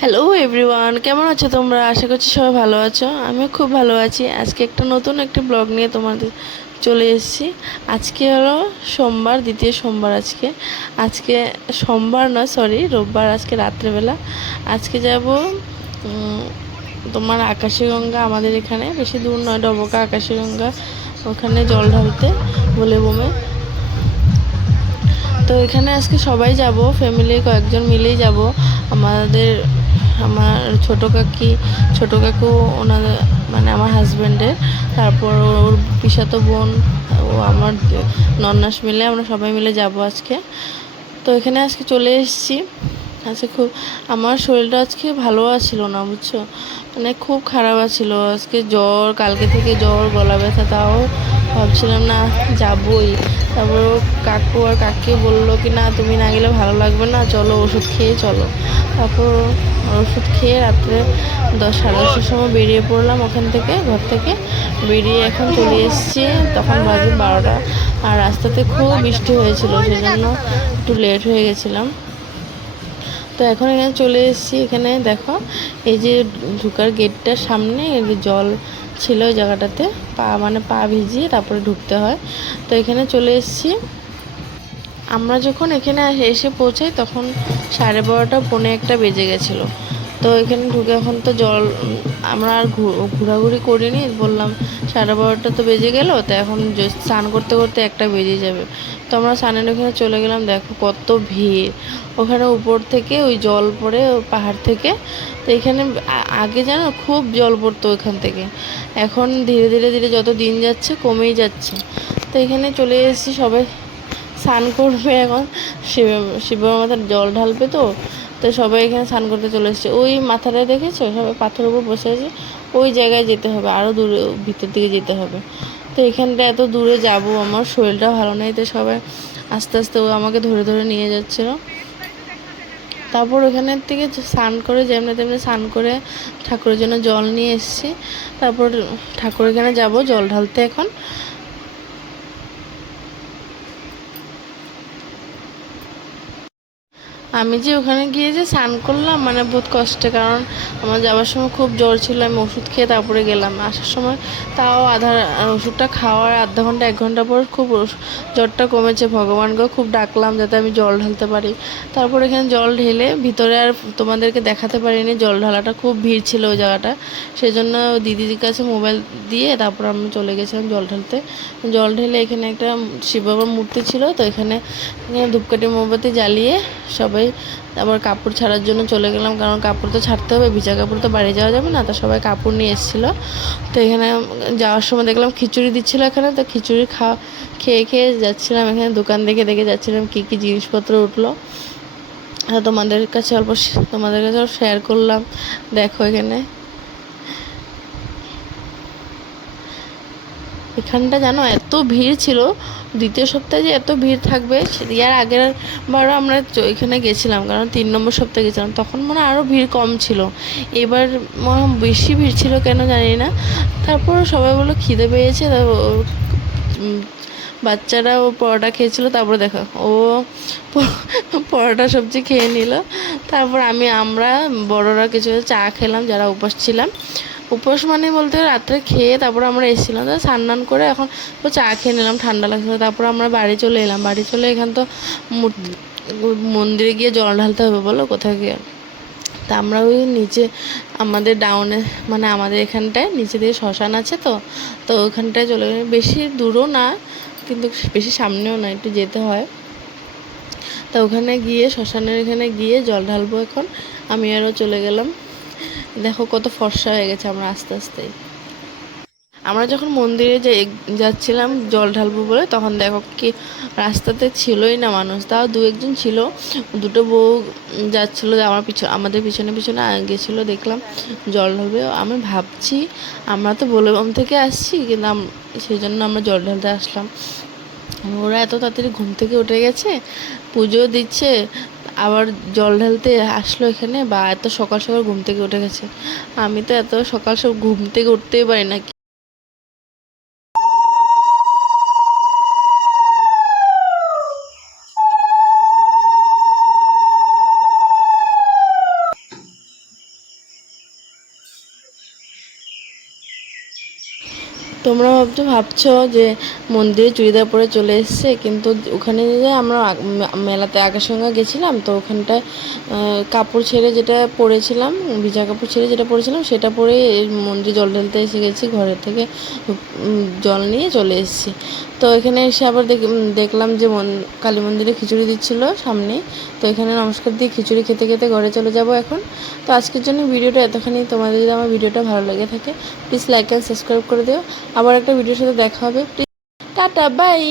Hello everyone, কেমন আছো তোমরা? আশা করছি সবাই ভালো আছো। আমিও খুব ভালো আছি। আজকে একটা নতুন একটি ব্লগ নিয়ে তোমাদের চলে এসেছি। আজকে হলো সোমবার, দ্বিতীয় সোমবার। আজকে সোমবার নয়, সরি, রোববার। আজকে রাত্রেবেলা আজকে যাব তোমার আকাশগঙ্গা। আমাদের এখানে বেশি দূর নয়, ডবকা আকাশগঙ্গা, ওখানে জল ঢালতে বলে বমে। তো এখানে আজকে সবাই যাব, ফ্যামিলি কয়েকজন মিলেই যাব। আমাদের আমার ছোট কাকু, ওনাদের মানে আমার হাজব্যান্ডের, তারপর ওর পিসাতো বোন, ও আমার নন্নাস মিলে আমরা সবাই মিলে যাব আজকে। তো এখানে আজকে চলে এসেছি। আজকে খুব আমার শরীরটা আজকে ভালো ছিল না, বুঝছো, মানে খুব খারাপ ছিল। আজকে জ্বর, কালকে থেকে জ্বর, গলা ব্যথা, তাও ভাবছিলাম না যাবই। তারপর কাকু আর কাকি বললো কি না, তুমি না গেলে ভালো লাগবে না, চলো ওষুধ খেয়ে চলো। তারপর ওষুধ খেয়ে রাত্রে 10, 10:30টার সময় বেরিয়ে পড়লাম ওখান থেকে, ঘর থেকে বেরিয়ে এখন চলে এসেছি। তখন বাজে 12টা। আর রাস্তাতে খুব বৃষ্টি হয়েছিল, সেজন্য একটু লেট হয়ে গেছিলাম। তো এখন এখানে চলে এসেছি। এখানে দেখো, এই যে ঢুকার গেটটার সামনে এই যে জল ছিল ওই জায়গাটাতে, পা ভিজিয়ে তারপরে ঢুকতে হয়। তো এখানে চলে এসেছি। আমরা যখন এখানে এসে পৌঁছাই তখন 12:30, পৌনে 1টা বেজে গেছিলো। তো এখানে ঢুকে এখন তো জল, আমরা আর ঘোরাঘুরি করিনি, বললাম 12:30 তো বেজে গেল, তো এখন স্নান করতে করতে 1টা বেজে যাবে। তো আমরা স্নানের ওখানে চলে গেলাম। দেখো কত ভিড় ওখানে, উপর থেকে ওই জল পড়ে পাহাড় থেকে। তো এখানে আগে জানো খুব জল পড়তো ওইখান থেকে, এখন ধীরে ধীরে ধীরে যত দিন যাচ্ছে কমেই যাচ্ছে। তো এখানে চলে এসেছি, সবাই স্নান করবে এখন, শিবের মাথায় জল ঢালবে। তো তো সবাই এখানে স্নান করতে চলে এসেছে। ওই মাথাটায় দেখেছো, সবাই পাথরের উপর বসে আছে, ওই জায়গায় যেতে হবে, আরও দূরে ভিতর দিকে যেতে হবে। তো এখানটা এত দূরে যাব, আমার শরীরটা ভালো নেই, তো সবাই আস্তে আস্তে ও আমাকে ধরে ধরে নিয়ে যাচ্ছিলো। তারপর ওখানের থেকে স্নান করে যেমনি তেমনি স্নান করে ঠাকুরের জন্য জল নিয়ে এসেছি। তারপর ঠাকুরের এখানে যাব জল ঢালতে এখন। আমি যে ওখানে গিয়ে যে স্নান করলাম, মানে বহুত কষ্টে, কারণ আমার যাওয়ার সময় খুব জ্বর ছিল, আমি ওষুধ খেয়ে তারপরে গেলাম। আসার সময় তাও ওষুধটা খাওয়ার আধা ঘন্টা 1 ঘন্টা পর খুব জ্বরটা কমেছে। ভগবানকে খুব ডাকলাম যাতে আমি জল ঢালতে পারি। তারপর এখানে জল ঢেলে ভিতরে আর তোমাদেরকে দেখাতে পারিনি, জল ঢালাটা খুব ভিড় ছিল ওই জায়গাটা, সেই জন্য দিদির কাছে মোবাইল দিয়ে তারপর আমি চলে গেছিলাম জল ঢালতে। জল ঢেলে এখানে একটা শিব বাবার মূর্তি ছিল, তো এখানে ধূপকাঠি মোমবাতি জ্বালিয়ে সবাই আবার কাপড় ছাড়ার জন্য চলে গেলাম, কারণ কাপড় তো ছাড়তে হবে, ভিজা কাপড় তো বাড়ি যাওয়া যাবে না। তো সবাই কাপড় নিয়ে এসেছিলো। তো এখানে যাওয়ার সময় দেখলাম খিচুড়ি দিচ্ছিলো এখানে, তো খিচুড়ি খেয়ে খেয়ে যাচ্ছিলাম। এখানে দোকান দেখে দেখে যাচ্ছিলাম কী কী জিনিসপত্র উঠলো, তোমাদের কাছে শেয়ার করলাম। দেখো এখানে, এখানটা জানো এত ভিড় ছিল, দ্বিতীয় সপ্তাহে যে এত ভিড় থাকবে, ইয়ার আগের বারও আমরা এখানে গেছিলাম, কারণ 3 নম্বর সপ্তাহে গেছিলাম, তখন মনে আরও ভিড় কম ছিল। এবার মনে বেশি ভিড় ছিল কেন জানি না। তারপর সবাই বললো খিদে পেয়েছে, বাচ্চারা ও পরোটা খেয়েছিল, তারপর দেখো ও পরোটা সবজি খেয়ে নিল। তারপর আমরা বড়রা কিছু চা খেলাম, যারা উপাস ছিলাম। উপোস মানে বলতে রাত্রে খেয়ে তারপর আমরা এসেছিলাম, তো স্নান করে এখন তো চা খেয়ে নিলাম, ঠান্ডা লাগছিল। তারপর আমরা বাড়ি চলে এলাম। বাড়ি চলে এখান তো মন্দিরে গিয়ে জল ঢালতে হবে, বলো কোথায় গিয়ে। তা আমরা ওই নিচে আমাদের ডাউনে, মানে আমাদের এখানটায় নিচে দিয়ে শ্মশান আছে, তো তো ওখানটায় চলে গেলাম। বেশি দূরও না, কিন্তু বেশি সামনেও না, একটু যেতে হয়। তা ওখানে গিয়ে শ্মশানের এখানে গিয়ে জল ঢালবো এখন। আমি আরও চলে গেলাম। দেখো কত ফর্সা হয়ে গেছে আমরা আস্তে আস্তে। আমরা যখন মন্দিরে যাচ্ছিলাম জল ঢালবো বলে, তখন দেখো কি রাস্তাতে ছিলই না মানুষ, তাও 2-1 জন ছিল। দুটো বউ যাচ্ছিলো, আমাদের পিছনে পিছনে গেছিলো, দেখলাম জল ঢালবে। আমি ভাবছি আমরা তো বোলবম থেকে আসছি, কিন্তু সেই জন্য আমরা জল ঢালতে আসলাম। ওরা এত তাড়াতাড়ি ঘুম থেকে উঠে গেছে, পুজো দিচ্ছে, আবার জল ঢালতে আসলো এখানে, বা এত সকাল সকাল ঘুম থেকে উঠে গেছে। আমি তো এত সকাল সকাল ঘুম থেকে উঠতেই পারি না। তোমরা হয়তো ভাবছো যে মন্দিরে চুড়িদার পরে চলে এসেছে, কিন্তু ওখানে যে আমরা মেলাতে আকাশগঙ্গা গেছিলাম, তো ওখানটায় কাপড় ছেড়ে যেটা পরেছিলাম, ভিজা কাপড় ছেড়ে যেটা পরেছিলাম সেটা পরে মন্দিরে জল ঢালতে এসে গেছি। ঘরের থেকে জল নিয়ে চলে এসেছি। তো এখানে এসে আবার দেখলাম যে কালী মন্দিরে খিচুড়ি দিচ্ছিল সামনে। তো এখানে নমস্কার দিয়ে খিচুড়ি খেতে খেতে ঘরে চলে যাব এখন। তো আজকের জন্য ভিডিওটা এতখানি। তোমাদের যদি আমার ভিডিওটা ভালো লেগে থাকে প্লিজ লাইক অ্যান্ড সাবস্ক্রাইব করে দিও। আবার একটা ভিডিওর সাথে দেখা হবে। Please tata bye.